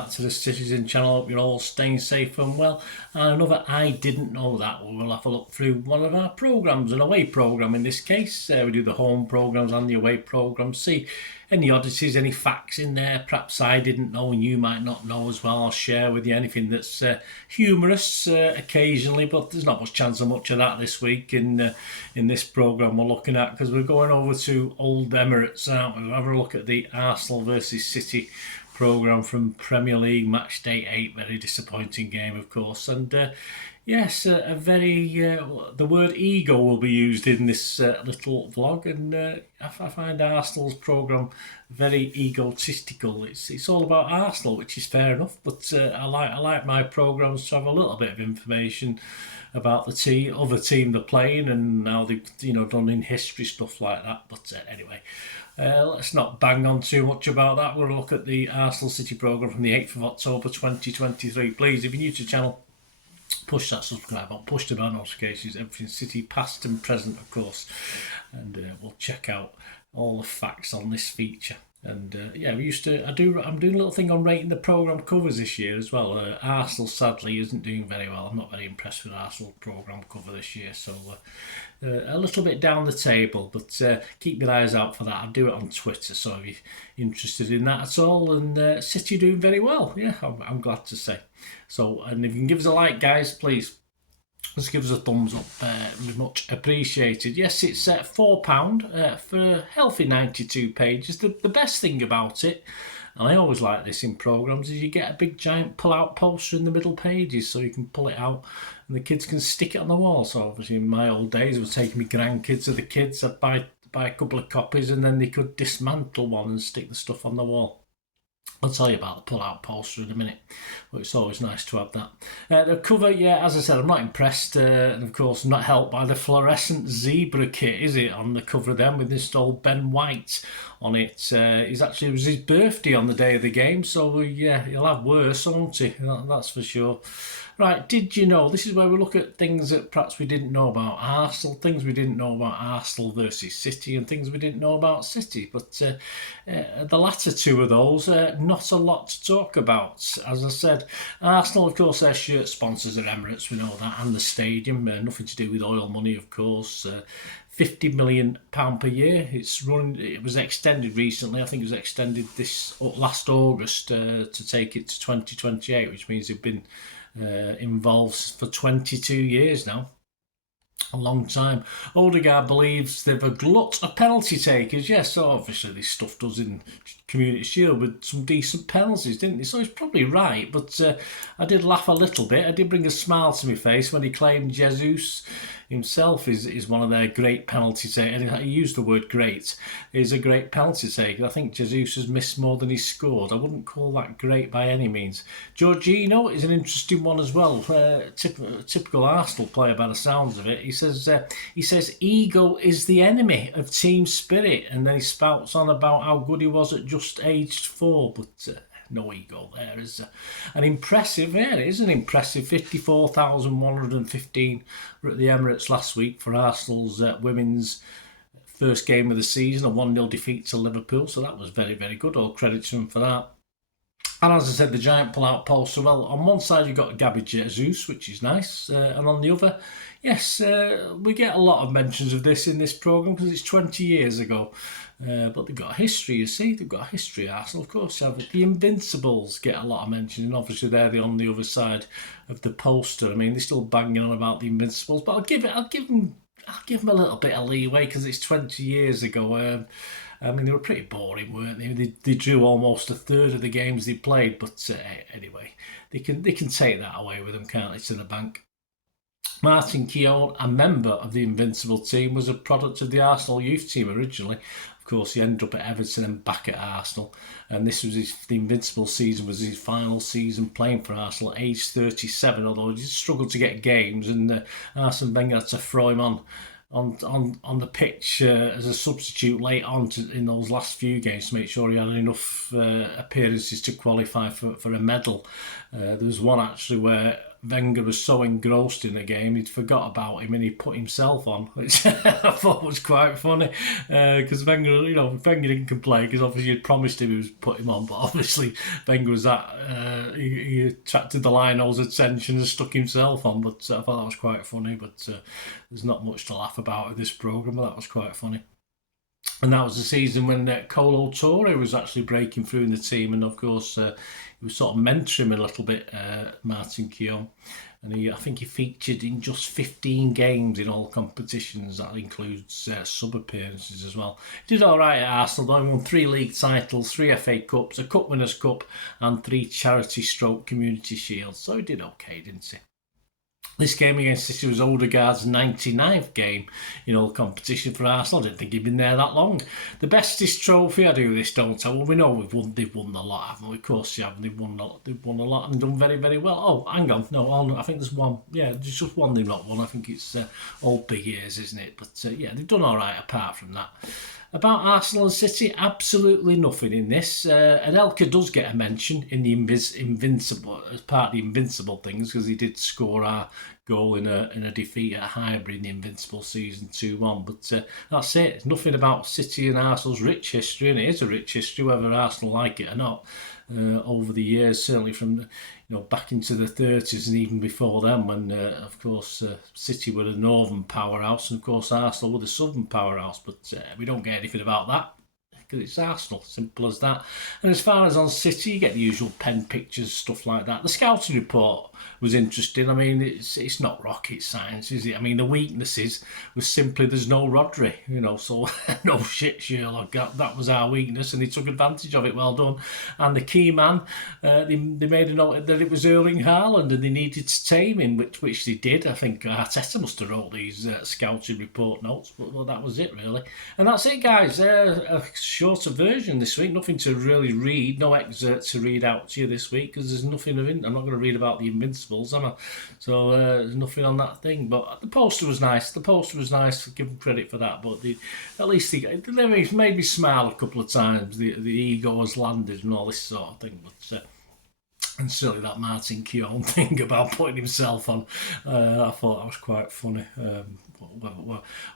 back to the Citytilidie channel. Hope you're all staying safe and well. And another I didn't know that. We'll have a look through one of our programmes, an away programme in this case. We do the home programmes and the away programmes. See any oddities, any facts in there perhaps I didn't know and you might not know as well. I'll share with you anything that's humorous occasionally, but there's not much chance of much of that this week in this programme we're looking at, because we're going over to Old Emirates now. We'll have a look at the Arsenal versus City programme from Premier League match day 8. Very disappointing game, of course, and yes, a very the word ego will be used in this little vlog, and I find Arsenal's programme very egotistical. It's all about Arsenal, which is fair enough, but I like my programmes to have a little bit of information about the other team they're playing and how they've done in history, stuff like that. But anyway, let's not bang on too much about that. We'll look at the Arsenal City programme from the 8th of October 2023. Please, if you're new to the channel, push that subscribe button, push the bell notifications, everything City past and present, of course, and we'll check out all the facts on this feature. And yeah, I'm doing a little thing on rating the programme covers this year as well. Arsenal sadly isn't doing very well. I'm not very impressed with Arsenal programme cover this year, so a little bit down the table, but keep your eyes out for that. I do it on Twitter, so if you're interested in that at all. And City doing very well, yeah, I'm glad to say. So, and if you can give us a like, guys, please. Just give us a thumbs up, much appreciated. Yes, it's £4 for a healthy 92 pages. The best thing about it, and I always like this in programmes, is you get a big giant pull-out poster in the middle pages, so you can pull it out and the kids can stick it on the wall. So obviously in my old days, I was taking my grandkids or the kids, I'd buy a couple of copies and then they could dismantle one and stick the stuff on the wall. I'll tell you about the pull-out poster in a minute, but it's always nice to have that. The cover, yeah, as I said, I'm not impressed, and of course not helped by the fluorescent zebra kit, is it, on the cover of them, with this old Ben White on it. It was his birthday on the day of the game, so yeah, he'll have worse, won't he? That's for sure. Right, did you know? This is where we look at things that perhaps we didn't know about Arsenal, things we didn't know about Arsenal versus City, and things we didn't know about City. But the latter two of those, not a lot to talk about. As I said, Arsenal, of course, their shirt sponsors are Emirates, we know that, and the stadium. Nothing to do with oil money, of course. £50 million per year. It was extended recently. I think it was extended this last August to take it to 2028, which means they've been involved for 22 years now. A long time. Odegaard believes they've a glut of penalty takers. Yes, so obviously they stuffed us in Community Shield with some decent penalties, didn't they? So he's probably right, but I did laugh a little bit. I did bring a smile to my face when he claimed Jesus himself is one of their great penalty takers. And he used the word great. He's a great penalty taker. I think Jesus has missed more than he's scored. I wouldn't call that great by any means. Jorginho is an interesting one as well. Typical Arsenal player by the sounds of it. He says ego is the enemy of team spirit, and then he spouts on about how good he was at just aged 4, but no ego there. Is an impressive, yeah, it is an impressive 54,115 at the Emirates last week for Arsenal's women's first game of the season, a 1-0 defeat to Liverpool, so that was very, very good. All credit to him for that. And as I said, the giant pull-out poster, well, on one side you've got Gabby Jesus, which is nice, and on the other, yes, we get a lot of mentions of this in this programme because it's 20 years ago. But they've got a history, you see. They've got a history, Arsenal, of course. The Invincibles get a lot of mention, and obviously they're on the other side of the poster. I mean, they're still banging on about the Invincibles, but I'll give them a little bit of leeway because it's 20 years ago. I mean, they were pretty boring, weren't they? They drew almost a third of the games they played, but anyway, they can take that away with them, can't they, to the bank? Martin Keown, a member of the Invincible team, was a product of the Arsenal youth team originally. Of course, he ended up at Everton and back at Arsenal, and this was the Invincible season was his final season playing for Arsenal at age 37, although he struggled to get games, and Arsene Wenger had to throw him on the pitch as a substitute late on in those last few games to make sure he had enough appearances to qualify for a medal. There was one actually where Wenger was so engrossed in the game he'd forgot about him and he put himself on, which I thought was quite funny, because Wenger didn't complain because obviously he'd promised him he was put him on, but obviously Wenger was he attracted the Lionel's attention and stuck himself on. But I thought that was quite funny. But there's not much to laugh about in this programme, but that was quite funny. And that was the season when Colo Torre was actually breaking through in the team, and of course he was sort of mentoring a little bit, Martin Keown. And I think he featured in just 15 games in all competitions. That includes sub appearances as well. He did all right at Arsenal though. He won 3 league titles, 3 FA Cups, a Cup Winners' Cup, and 3 Charity Stroke Community Shields. So he did okay, didn't he? This game against City was Odegaard's 99th game in all competition for Arsenal. I didn't think he'd been there that long. The bestest trophy, I do this, don't I? Well, we know they've won a lot, haven't we? Of course they have. They've won a lot and done very, very well. Oh, hang on. No, I think there's one. Yeah, there's just one they've not won. I think it's all big ears, isn't it? But yeah, they've done all right apart from that. About Arsenal and City, absolutely nothing in this. Anelka does get a mention in the Invincible, as part of the Invincible things, because he did score our goal in a defeat at Highbury in the Invincible season 2-1. But that's it. It's nothing about City and Arsenal's rich history, and it is a rich history, whether Arsenal like it or not. Over the years, certainly from back into the 30s and even before then, when of course City were the northern powerhouse and of course Arsenal were the southern powerhouse. But we don't get anything about that because it's Arsenal, simple as that. And as far as on City, you get the usual pen pictures, stuff like that. The scouting report was interesting. I mean, it's not rocket science, is it? I mean, the weaknesses was simply there's no Rodri, so no shit, Sherlock. That was our weakness, and they took advantage of it. Well done. And the key man, they made a note that it was Erling Haaland, and they needed to tame him, which they did. I think Arteta must have wrote these scouting report notes, but well, that was it really. And that's it, guys. A shorter version this week. Nothing to really read. No excerpt to read out to you this week because there's nothing of it. I'm not going to read about the Invincibles, am I? So there's nothing on that thing. But the poster was nice. Give them credit for that. But at least they made me smile a couple of times. The ego has landed and all this sort of thing. But and certainly that Martin Keown thing about putting himself on, I thought that was quite funny.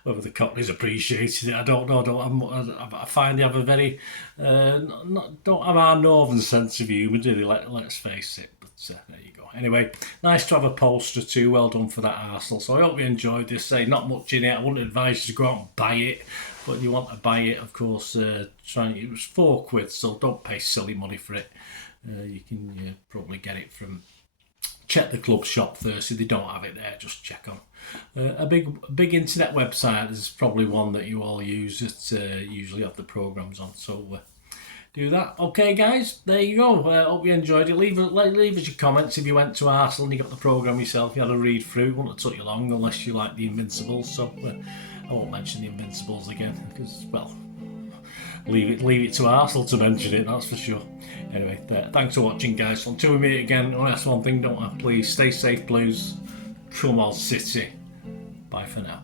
Whether the Cockneys appreciated it, I don't know. I find they have a very don't have our northern sense of humour, do they? Let's face it. But there you go. Anyway, nice to have a poster too. Well done for that, Arsenal. So I hope you enjoyed this. Not much in it. I wouldn't advise you to go out and buy it, but you want to buy it, of course. It was £4, so don't pay silly money for it. You can probably get it from. Check the club shop first. If they don't have it there, just check on a big internet website. There's probably one that you all use that usually have the programmes on. So do that. Okay, guys, there you go. Hope you enjoyed it. Leave us your comments if you went to Arsenal and you got the programme yourself. You had a read through. It wouldn't have took you long unless you like the Invincibles. So I won't mention the Invincibles again because, well, leave it to Arsenal to mention it, that's for sure. Anyway, thanks for watching, guys. Until we meet again, I'll ask one thing, don't I? Please stay safe, Blues. Come on, City. Bye for now.